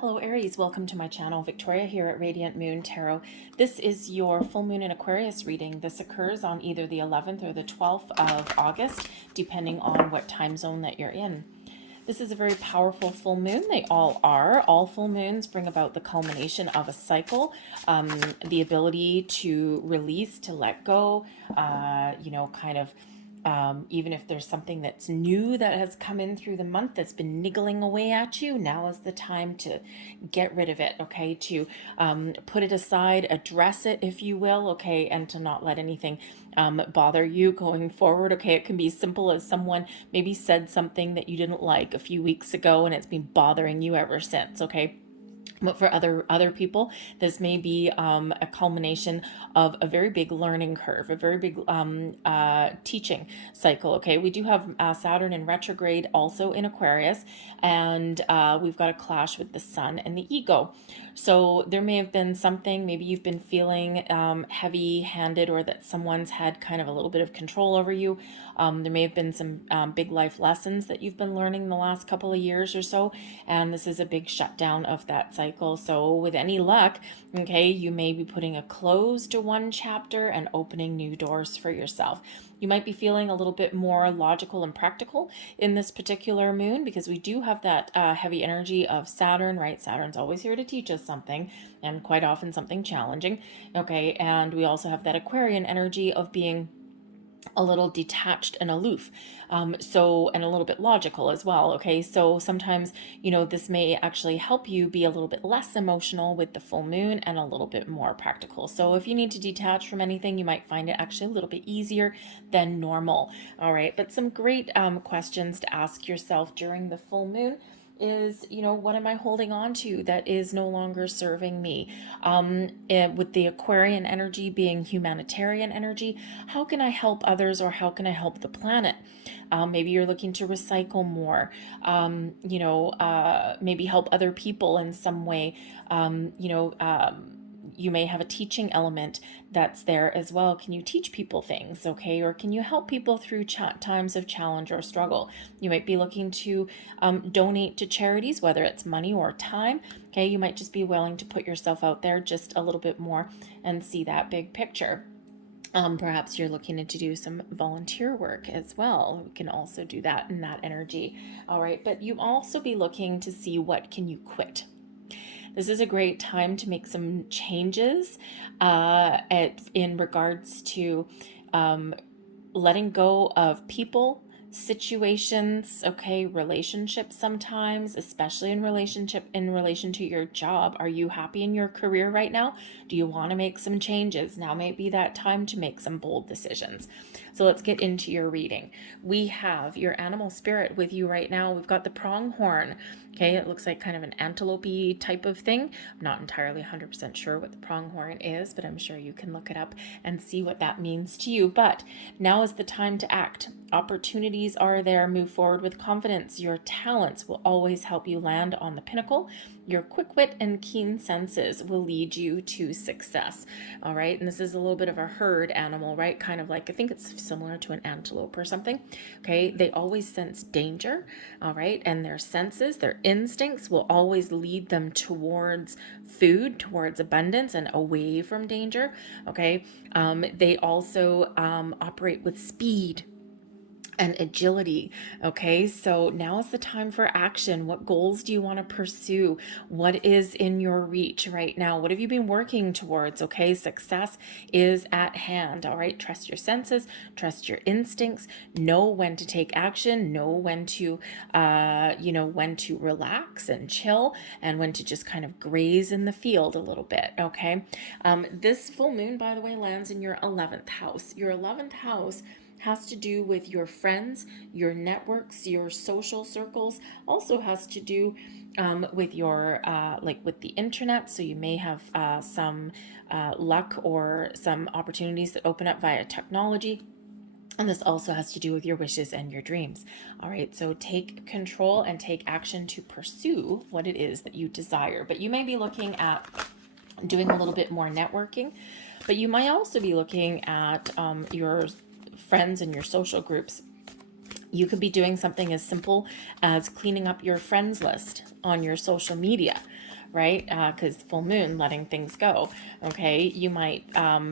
Hello Aries, welcome to my channel. Victoria here at Radiant Moon Tarot. This is your full moon in Aquarius reading. This occurs on either the 11th or the 12th of August, depending on what time zone that you're in. This is a very powerful full moon. They all are. All full moons bring about the culmination of a cycle, the ability to release, to let go, even if there's something that's new that has come in through the month that's been niggling away at you, now is the time to get rid of it, okay? To put it aside, address it, if you will, okay? And to not let anything bother you going forward, okay? It can be simple as someone maybe said something that you didn't like a few weeks ago and it's been bothering you ever since, okay? But for other people, this may be a culmination of a very big learning curve, a very big teaching cycle. Okay, we do have Saturn in retrograde also in Aquarius, and we've got a clash with the Sun and the ego. So there may have been something, maybe you've been feeling heavy-handed, or that someone's had kind of a little bit of control over you. There may have been some big life lessons that you've been learning the last couple of years or so, and this is a big shutdown of that cycle. So with any luck, okay, you may be putting a close to one chapter and opening new doors for yourself. You might be feeling a little bit more logical and practical in this particular moon, because we do have that heavy energy of Saturn, right? Saturn's always here to teach us something, and quite often something challenging, okay? And we also have that Aquarian energy of being a little detached and aloof, and a little bit logical as well, okay? So sometimes, this may actually help you be a little bit less emotional with the full moon and a little bit more practical. So if you need to detach from anything, you might find it actually a little bit easier than normal. All right, but some great questions to ask yourself during the full moon is, what am I holding on to that is no longer serving me? With the Aquarian energy being humanitarian energy, how can I help others, or how can I help the planet? Maybe you're looking to recycle more, maybe help other people in some way, you may have a teaching element that's there as well. Can you teach people things, okay? Or can you help people through times of challenge or struggle? You might be looking to donate to charities, whether it's money or time, okay? You might just be willing to put yourself out there just a little bit more and see that big picture. Perhaps you're looking to do some volunteer work as well. You can also do that in that energy, all right? But you also be looking to see what can you quit. This is a great time to make some changes in regards to letting go of people, situations, okay, relationships sometimes, especially in relation to your job. Are you happy in your career right now? Do you want to make some changes? Now may be that time to make some bold decisions. So let's get into your reading. We have your animal spirit with you right now. We've got the pronghorn. Okay, it looks like kind of an antelope-y type of thing. I'm not entirely 100% sure what the pronghorn is, but I'm sure you can look it up and see what that means to you. But now is the time to act. Opportunities are there. Move forward with confidence. Your talents will always help you land on the pinnacle. Your quick wit and keen senses will lead you to success. All right, and this is a little bit of a herd animal, right? Kind of like, I think it's similar to an antelope or something. Okay, they always sense danger. All right, and their senses, their instincts will always lead them towards food, towards abundance, and away from danger. Okay, they also operate with speed and agility. Okay, so now is the time for action. What goals do you want to pursue? What is in your reach right now? What have you been working towards? Okay, success is at hand. All right, trust your senses, trust your instincts, know when to take action, know when to when to relax and chill, and when to just kind of graze in the field a little bit. Okay, this full moon, by the way, lands in your 11th house. Your 11th house has to do with your friends, your networks, your social circles. Also has to do with your with the internet. So you may have some luck or some opportunities that open up via technology. And this also has to do with your wishes and your dreams. All right, so take control and take action to pursue what it is that you desire. But you may be looking at doing a little bit more networking, but you might also be looking at your friends and your social groups. You could be doing something as simple as cleaning up your friends list on your social media. right? Because full moon, letting things go. Okay, you might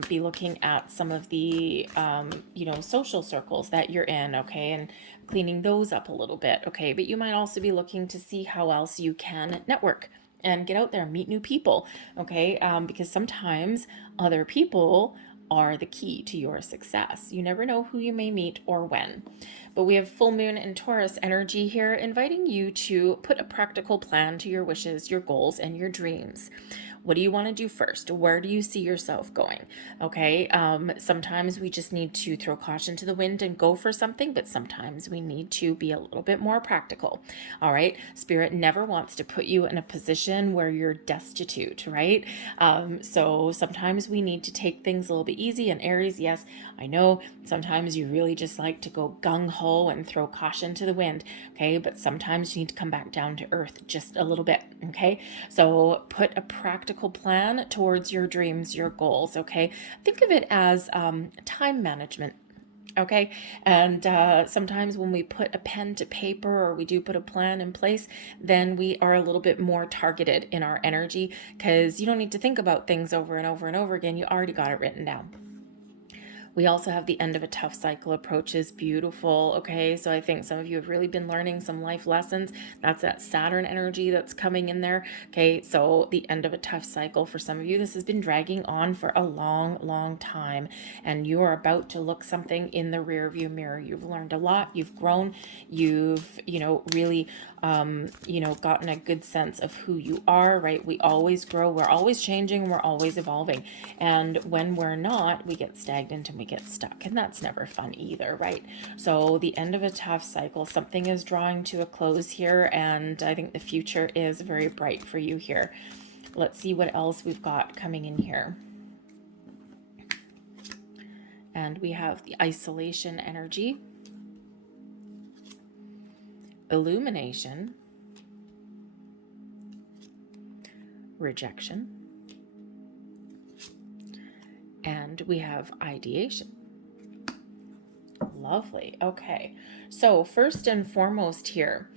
be looking at some of the social circles that you're in, okay, and cleaning those up a little bit, okay. But you might also be looking to see how else you can network and get out there, meet new people, okay, because sometimes other people are the key to your success. You never know who you may meet or when. But we have full moon and Taurus energy here, inviting you to put a practical plan to your wishes, your goals, and your dreams. What do you want to do first? Where do you see yourself going? Okay. Sometimes we just need to throw caution to the wind and go for something, but sometimes we need to be a little bit more practical. All right. Spirit never wants to put you in a position where you're destitute, right? So sometimes we need to take things a little bit easy. And Aries, yes, I know sometimes you really just like to go gung ho and throw caution to the wind. Okay. But sometimes you need to come back down to earth just a little bit. Okay. So put a practical plan towards your dreams, your goals, okay? Think of it as time management, okay? And sometimes when we put a pen to paper or we do put a plan in place, then we are a little bit more targeted in our energy because you don't need to think about things over and over and over again. You already got it written down. We also have the end of a tough cycle approaches. Beautiful. Okay. So I think some of you have really been learning some life lessons. That's that Saturn energy that's coming in there. Okay. So the end of a tough cycle for some of you, this has been dragging on for a long, long time. And you are about to look something in the rear view mirror. You've learned a lot. You've grown. You've, really, gotten a good sense of who you are, right? We always grow. We're always changing. We're always evolving. And when we're not, we get stagnant and we get stuck, and that's never fun either, right? So the end of a tough cycle, something is drawing to a close here, and I think the future is very bright for you here. Let's see what else we've got coming in here. And we have the isolation energy, illumination, rejection, and we have ideation. Lovely. Okay. So first and foremost here,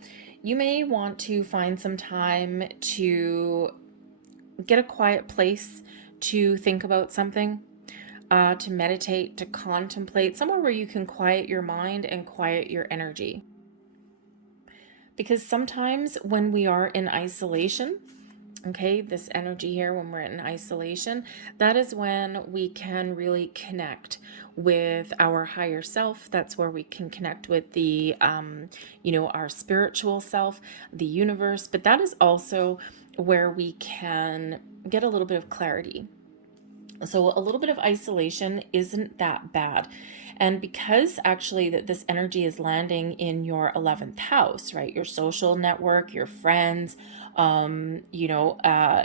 you may want to find some time to get a quiet place to think about something, to meditate, to contemplate, somewhere where you can quiet your mind and quiet your energy. Because sometimes when we are in isolation, okay, this energy here, when we're in isolation, that is when we can really connect with our higher self. That's where we can connect with the, our spiritual self, the universe. But that is also where we can get a little bit of clarity. So a little bit of isolation isn't that bad. And because actually that this energy is landing in your 11th house, right? Your social network, your friends,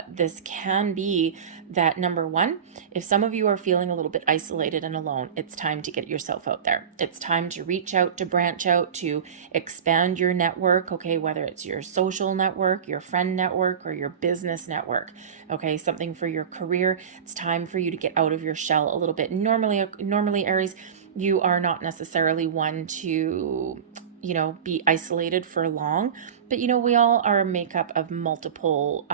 this can be that number one, if some of you are feeling a little bit isolated and alone, it's time to get yourself out there. It's time to reach out, to branch out, to expand your network, okay, whether it's your social network, your friend network, or your business network, okay, something for your career. It's time for you to get out of your shell a little bit. Normally, Aries, you are not necessarily one to, be isolated for long, but we all are a makeup of multiple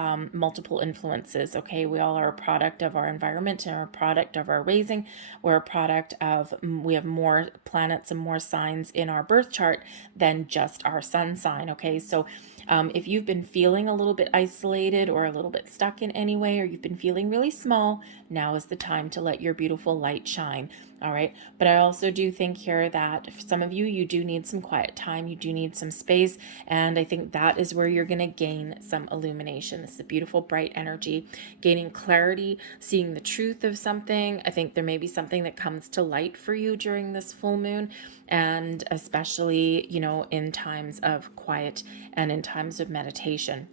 influences. Okay, we all are a product of our environment and a product of our raising. We're a product of, we have more planets and more signs in our birth chart than just our sun sign. Okay, so if you've been feeling a little bit isolated or a little bit stuck in any way, or you've been feeling really small, now is the time to let your beautiful light shine. All right. But I also do think here that for some of you, you do need some quiet time. You do need some space. And I think that is where you're going to gain some illumination. This is a beautiful, bright energy, gaining clarity, seeing the truth of something. I think there may be something that comes to light for you during this full moon. And especially, in times of quiet and in times of meditation.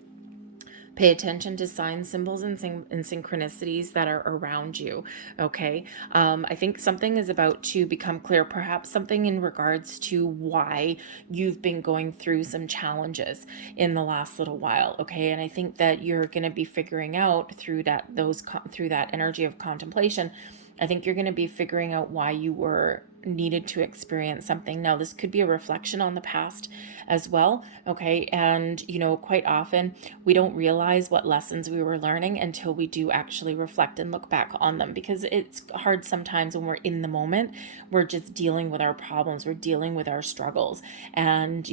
Pay attention to signs, symbols, and synchronicities that are around you, okay? I think something is about to become clear, perhaps something in regards to why you've been going through some challenges in the last little while, okay? And I think that you're going to be figuring out through that energy of contemplation, I think you're going to be figuring out why you were needed to experience something. Now, this could be a reflection on the past as well, okay? And, quite often we don't realize what lessons we were learning until we do actually reflect and look back on them, because it's hard sometimes when we're in the moment. We're just dealing with our problems, we're dealing with our struggles, and,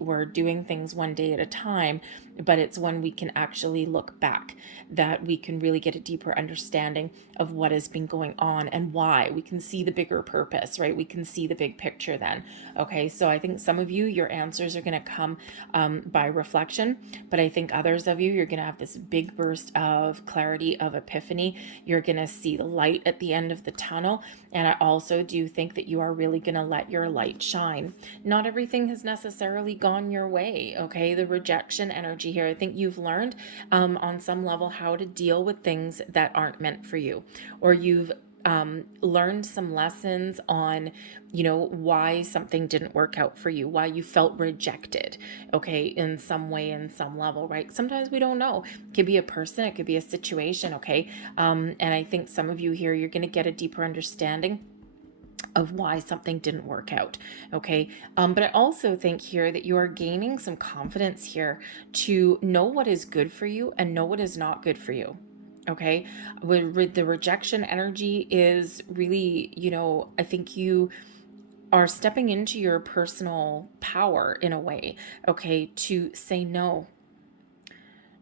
we're doing things one day at a time. But it's when we can actually look back that we can really get a deeper understanding of what has been going on and why. We can see the bigger purpose, right? We can see the big picture then. Okay, so I think some of you, your answers are going to come by reflection, but I think others of you, you're going to have this big burst of clarity, of epiphany. You're going to see the light at the end of the tunnel. And I also do think that you are really going to let your light shine. Not everything has necessarily gone your way, okay? The rejection energy here, I think you've learned on some level how to deal with things that aren't meant for you, or you've learned some lessons on, why something didn't work out for you, why you felt rejected, okay, in some way, in some level, right? Sometimes we don't know. It could be a person, it could be a situation, okay? And I think some of you here, you're going to get a deeper understanding of why something didn't work out, okay? But I also think here that you are gaining some confidence here to know what is good for you and know what is not good for you. Okay, with the rejection energy is really, I think you are stepping into your personal power in a way, okay, to say no,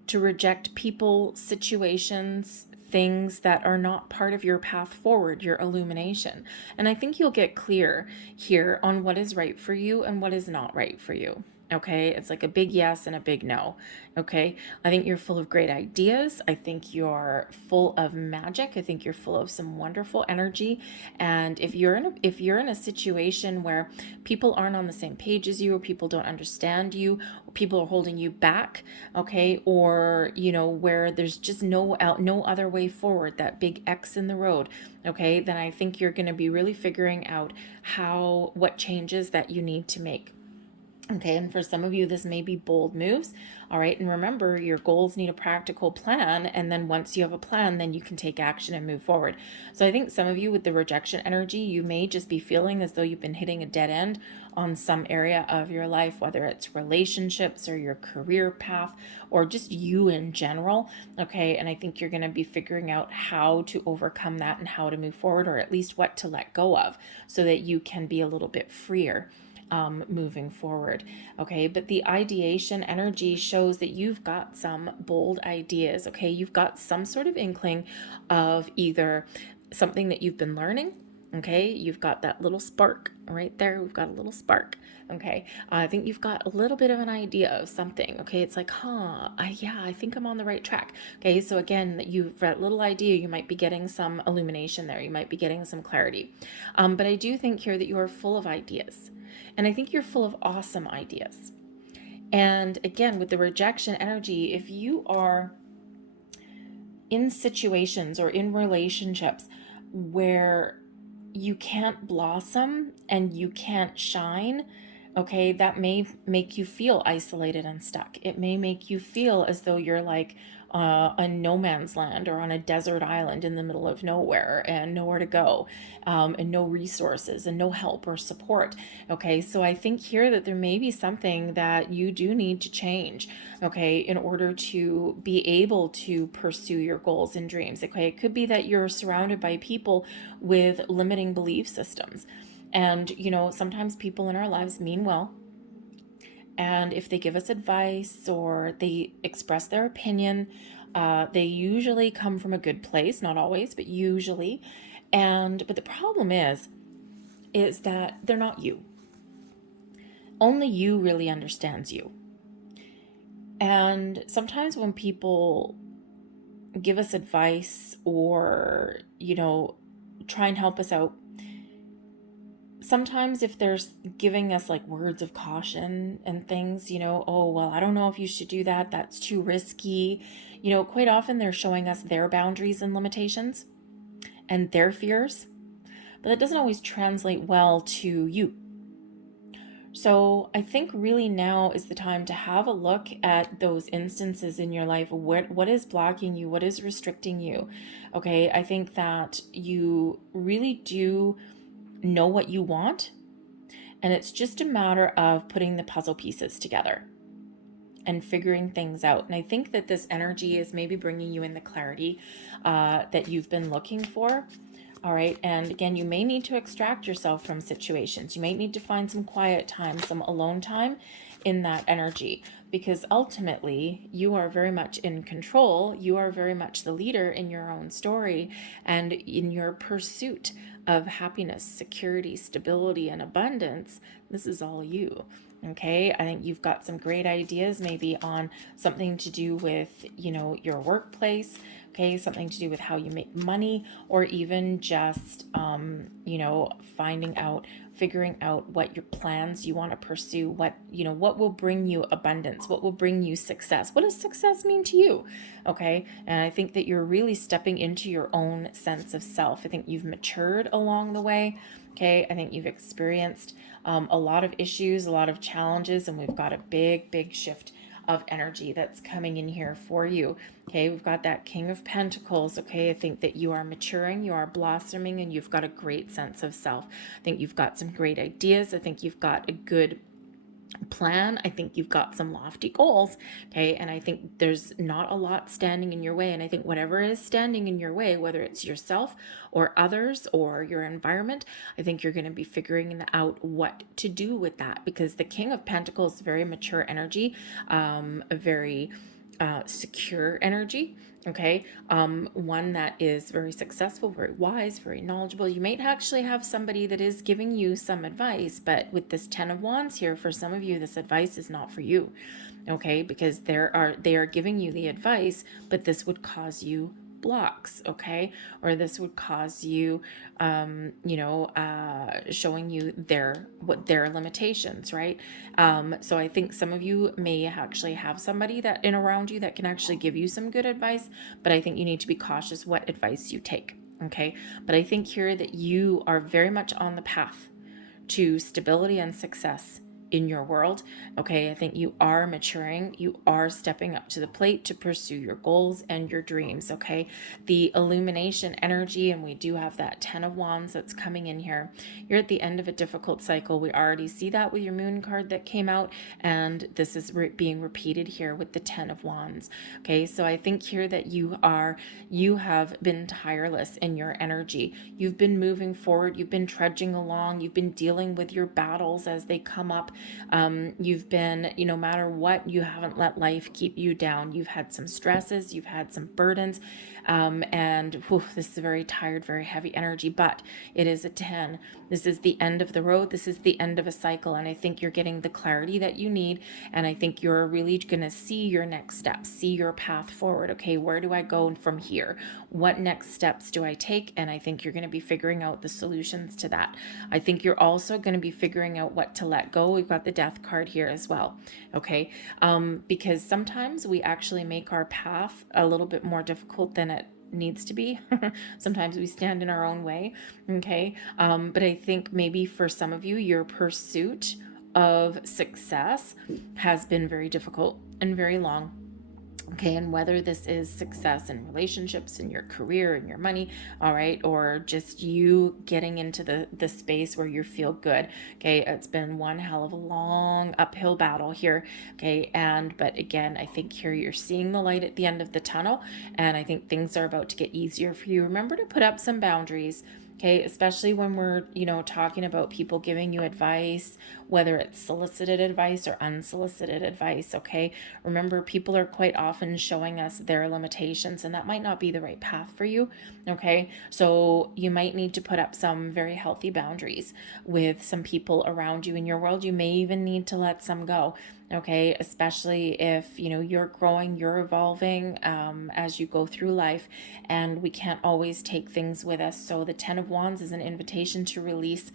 to reject people, situations, things that are not part of your path forward, your illumination. And I think you'll get clear here on what is right for you and what is not right for you. Okay, it's like a big yes and a big no. Okay, I think you're full of great ideas. I think you're full of magic. I think you're full of some wonderful energy. And if you're in a situation where people aren't on the same page as you, or people don't understand you, or people are holding you back, okay, or where there's just no other way forward, that big X in the road, okay, then I think you're going to be really figuring out what changes that you need to make. Okay, and for some of you, this may be bold moves. All right, and remember, your goals need a practical plan. And then once you have a plan, then you can take action and move forward. So I think some of you with the rejection energy, you may just be feeling as though you've been hitting a dead end on some area of your life, whether it's relationships or your career path or just you in general. Okay, and I think you're going to be figuring out how to overcome that and how to move forward, or at least what to let go of, so that you can be a little bit freer moving forward. Okay, but the ideation energy shows that you've got some bold ideas. Okay, you've got some sort of inkling of either something that you've been learning. Okay, you've got that little spark right there. We've got a little spark. Okay, I think you've got a little bit of an idea of something. Okay, it's like, I think I'm on the right track. Okay, so again, you've that little idea, you might be getting some illumination there. You might be getting some clarity. But I do think here that you are full of ideas. And I think you're full of awesome ideas. And again, with the rejection energy, if you are in situations or in relationships where you can't blossom and you can't shine, okay, that may make you feel isolated and stuck. It may make you feel as though you're like a no man's land or on a desert island in the middle of nowhere and nowhere to go, and no resources and no help or support. Okay, so I think here that there may be something that you do need to change, okay, in order to be able to pursue your goals and dreams. Okay, it could be that you're surrounded by people with limiting belief systems. And, sometimes people in our lives mean well. And if they give us advice or they express their opinion, they usually come from a good place, not always, but usually. But the problem is that they're not you. Only you really understands you. And sometimes when people give us advice or, try and help us out, sometimes if they're giving us like words of caution and things, oh, well, I don't know if you should do that. That's too risky. Quite often they're showing us their boundaries and limitations and their fears, but that doesn't always translate well to you. So I think really now is the time to have a look at those instances in your life. What is blocking you? What is restricting you? Okay, I think that you really do know what you want, and it's just a matter of putting the puzzle pieces together and figuring things out. And I think that this energy is maybe bringing you in the clarity that you've been looking for. All right. And again, you may need to extract yourself from situations. You may need to find some quiet time, some alone time in that energy, because ultimately you are very much in control. You are very much the leader in your own story and in your pursuit of happiness, security, stability, and abundance. This is all you. Okay, I think you've got some great ideas maybe on something to do with, your workplace, okay, something to do with how you make money, or even just, figuring out what your plans you want to pursue, what will bring you abundance, what will bring you success. What does success mean to you? Okay, and I think that you're really stepping into your own sense of self. I think you've matured along the way. Okay, I think you've experienced a lot of issues, a lot of challenges, and we've got a big shift of energy that's coming in here for you. Okay, we've got that King of Pentacles. Okay, I think that you are maturing, you are blossoming, and you've got a great sense of self. I think you've got some great ideas. I think you've got a good plan. I think you've got some lofty goals. Okay, and I think there's not a lot standing in your way. And I think whatever is standing in your way, whether it's yourself or others or your environment, I think you're going to be figuring out what to do with that, because the King of Pentacles is very mature energy, a very secure energy. Okay, one that is very successful, very wise, very knowledgeable. You might actually have somebody that is giving you some advice, but with this 10 of Wands here, for some of you, this advice is not for you. Okay, because they are giving you the advice, but this would cause you blocks, okay, or this would cause you showing you their limitations, right? So I think some of you may actually have somebody that in around you that can actually give you some good advice, but I think you need to be cautious what advice you take. Okay, but I think here that you are very much on the path to stability and success in your world. Okay, I think you are maturing. You are stepping up to the plate to pursue your goals and your dreams. Okay, the illumination energy, and we do have that 10 of Wands that's coming in here. You're at the end of a difficult cycle. We already see that with your moon card that came out, and this is being repeated here with the 10 of Wands. Okay, so I think here that you have been tireless in your energy. You've been moving forward. You've been trudging along. You've been dealing with your battles as they come up. You've been, no matter what, you haven't let life keep you down. You've had some stresses, you've had some burdens, and this is a very tired, very heavy energy, but it is a 10. This is the end of the road. This is the end of a cycle. And I think you're getting the clarity that you need. And I think you're really going to see your next steps, see your path forward. Okay, where do I go from here? What next steps do I take? And I think you're going to be figuring out the solutions to that. I think you're also going to be figuring out what to let go. We've got the Death card here as well. Okay, because sometimes we actually make our path a little bit more difficult than it needs to be. Sometimes we stand in our own way. Okay, but I think maybe for some of you, your pursuit of success has been very difficult and very long. Okay, and whether this is success in relationships, in your career, in your money, all right, or just you getting into the space where you feel good. Okay, it's been one hell of a long uphill battle here. Okay, but again, I think here you're seeing the light at the end of the tunnel, and I think things are about to get easier for you. Remember to put up some boundaries. Okay, especially when we're, talking about people giving you advice, whether it's solicited advice or unsolicited advice. Okay, remember, people are quite often showing us their limitations, and that might not be the right path for you. Okay, so you might need to put up some very healthy boundaries with some people around you in your world. You may even need to let some go. Okay, especially if you're growing, you're evolving as you go through life, and we can't always take things with us. So the 10 of Wands is an invitation to release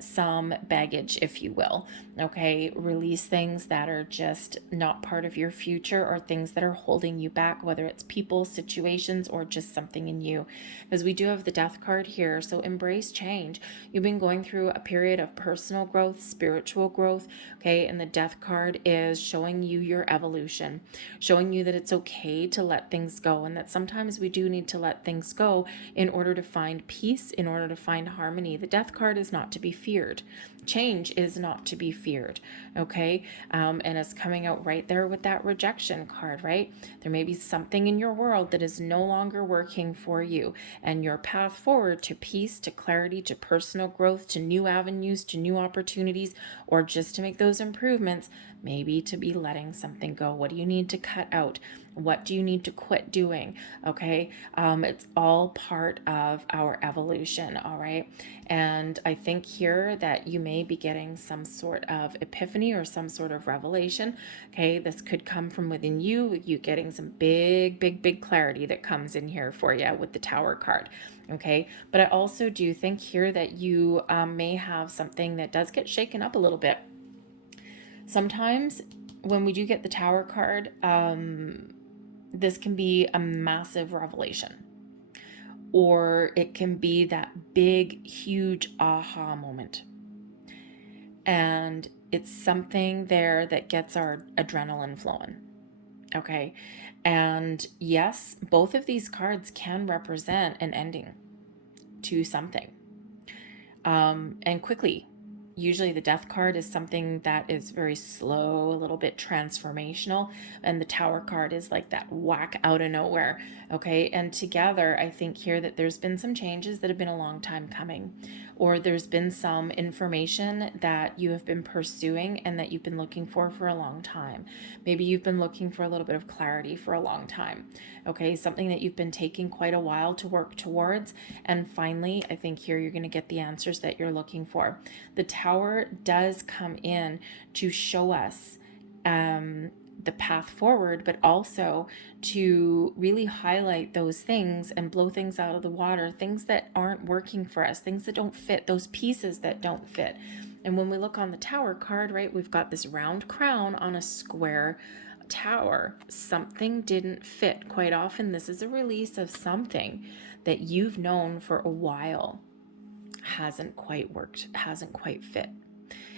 some baggage, if you will. Okay, release things that are just not part of your future, or things that are holding you back, whether it's people, situations, or just something in you. Because we do have the Death card here, so embrace change. You've been going through a period of personal growth, spiritual growth. Okay, and the Death card card is showing you your evolution, showing you that it's okay to let things go, and that sometimes we do need to let things go in order to find peace, in order to find harmony. The Death card is not to be feared. Change is not to be feared, okay? And it's coming out right there with that rejection card, right? There may be something in your world that is no longer working for you, and your path forward to peace, to clarity, to personal growth, to new avenues, to new opportunities, or just to make those improvements, maybe to be letting something go. What do you need to cut out? What do you need to quit doing? Okay. It's all part of our evolution. All right. And I think here that you may be getting some sort of epiphany or some sort of revelation. Okay. This could come from within you, getting some big clarity that comes in here for you with the Tower card. Okay. But I also do think here that you may have something that does get shaken up a little bit. Sometimes when we do get the Tower card, this can be a massive revelation, or it can be that big, huge aha moment. And it's something there that gets our adrenaline flowing. Okay. And yes, both of these cards can represent an ending to something. And quickly. Usually the Death card is something that is very slow, a little bit transformational, and the Tower card is like that whack out of nowhere. Okay, and together I think here that there's been some changes that have been a long time coming, or there's been some information that you have been pursuing and that you've been looking for a long time. Maybe you've been looking for a little bit of clarity for a long time. Okay, something that you've been taking quite a while to work towards, and finally I think here you're going to get the answers that you're looking for. The Tower does come in to show us the path forward, but also to really highlight those things and blow things out of the water, things that aren't working for us, things that don't fit, those pieces that don't fit. And when we look on the Tower card, right, we've got this round crown on a square tower. Something didn't fit. Quite often this is a release of something that you've known for a while hasn't quite worked, hasn't quite fit.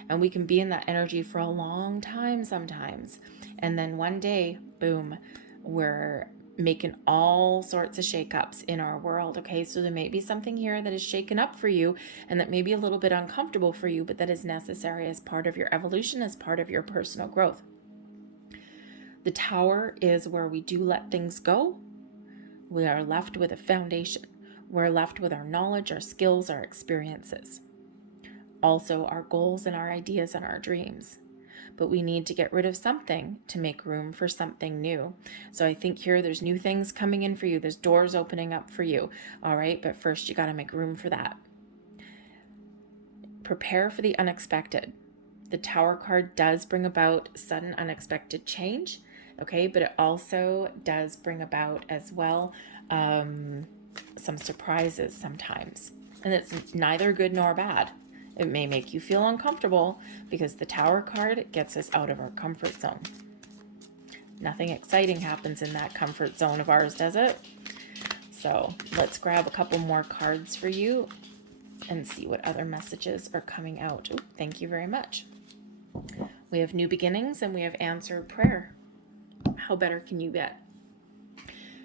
And we can be in that energy for a long time sometimes. And then one day, boom, we're making all sorts of shakeups in our world. Okay, so there may be something here that is shaken up for you and that may be a little bit uncomfortable for you, but that is necessary as part of your evolution, as part of your personal growth. The Tower is where we do let things go. We are left with a foundation. We're left with our knowledge, our skills, our experiences. Also our goals and our ideas and our dreams. But we need to get rid of something to make room for something new. So I think here there's new things coming in for you. There's doors opening up for you. All right, but first you got to make room for that. Prepare for the unexpected. The Tower card does bring about sudden unexpected change. Okay, but it also does bring about as well some surprises sometimes. And it's neither good nor bad. It may make you feel uncomfortable because the Tower card gets us out of our comfort zone. Nothing exciting happens in that comfort zone of ours, does it? So let's grab a couple more cards for you and see what other messages are coming out. Ooh, thank you very much. We have new beginnings and we have answered prayer. How better can you get?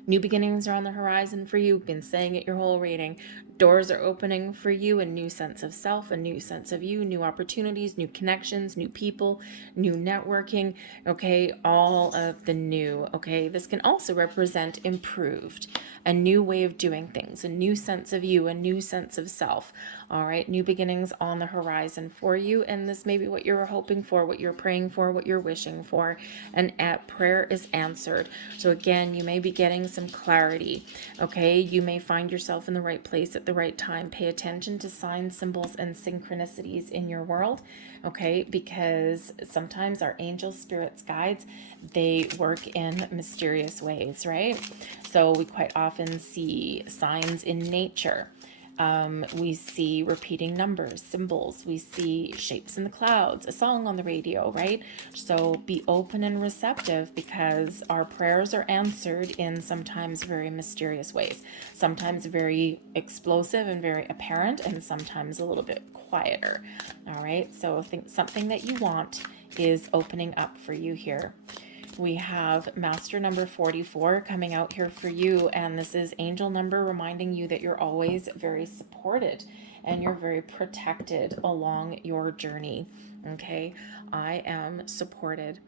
New beginnings are on the horizon for you. Been saying it your whole reading. Doors are opening for you, a new sense of self, a new sense of you, new opportunities, new connections, new people, new networking, okay, all of the new, okay. This can also represent improved, a new way of doing things, a new sense of you, a new sense of self, all right. New beginnings on the horizon for you, and this may be what you're hoping for, what you're praying for, what you're wishing for, and prayer is answered. So again, you may be getting some clarity, okay. You may find yourself in the right place at the right time. Pay attention to signs, symbols, and synchronicities in your world, okay, because sometimes our angels, spirits, guides, they work in mysterious ways, right? So we quite often see signs in nature, We see repeating numbers, symbols. We see shapes in the clouds, a song on the radio, right? So be open and receptive, because our prayers are answered in sometimes very mysterious ways, sometimes very explosive and very apparent, and sometimes a little bit quieter. All right, so I think something that you want is opening up for you here. We have master number 44 coming out here for you, and this is angel number reminding you that you're always very supported and you're very protected along your journey. Okay, I am supported.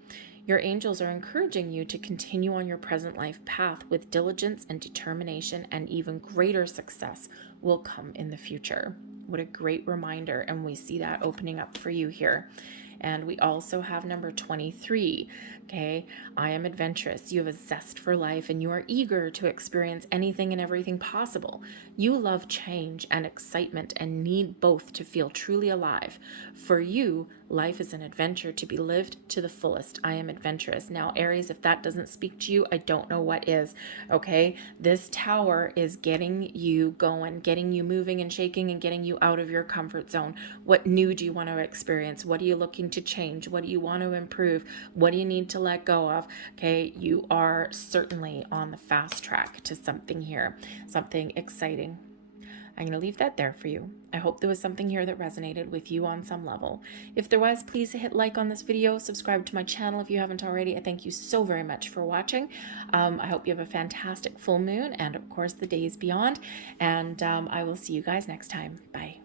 Your angels are encouraging you to continue on your present life path with diligence and determination, and even greater success will come in the future. What a great reminder, and we see that opening up for you here. And we also have number 23. Okay, I am adventurous. You have a zest for life and you are eager to experience anything and everything possible. You love change and excitement and need both to feel truly alive. For you, life is an adventure to be lived to the fullest. I am adventurous. Now, Aries, if that doesn't speak to you, I don't know what is. Okay, this tower is getting you going, getting you moving and shaking, and getting you out of your comfort zone. What new do you want to experience? What are you looking to change? What do you want to improve? What do you need to let go of? Okay, you are certainly on the fast track to something here, something exciting. I'm going to leave that there for you. I hope there was something here that resonated with you on some level. If there was, please hit like on this video, subscribe to my channel if you haven't already. I thank you so very much for watching. I hope you have a fantastic full moon and, of course, the days beyond. And I will see you guys next time. Bye.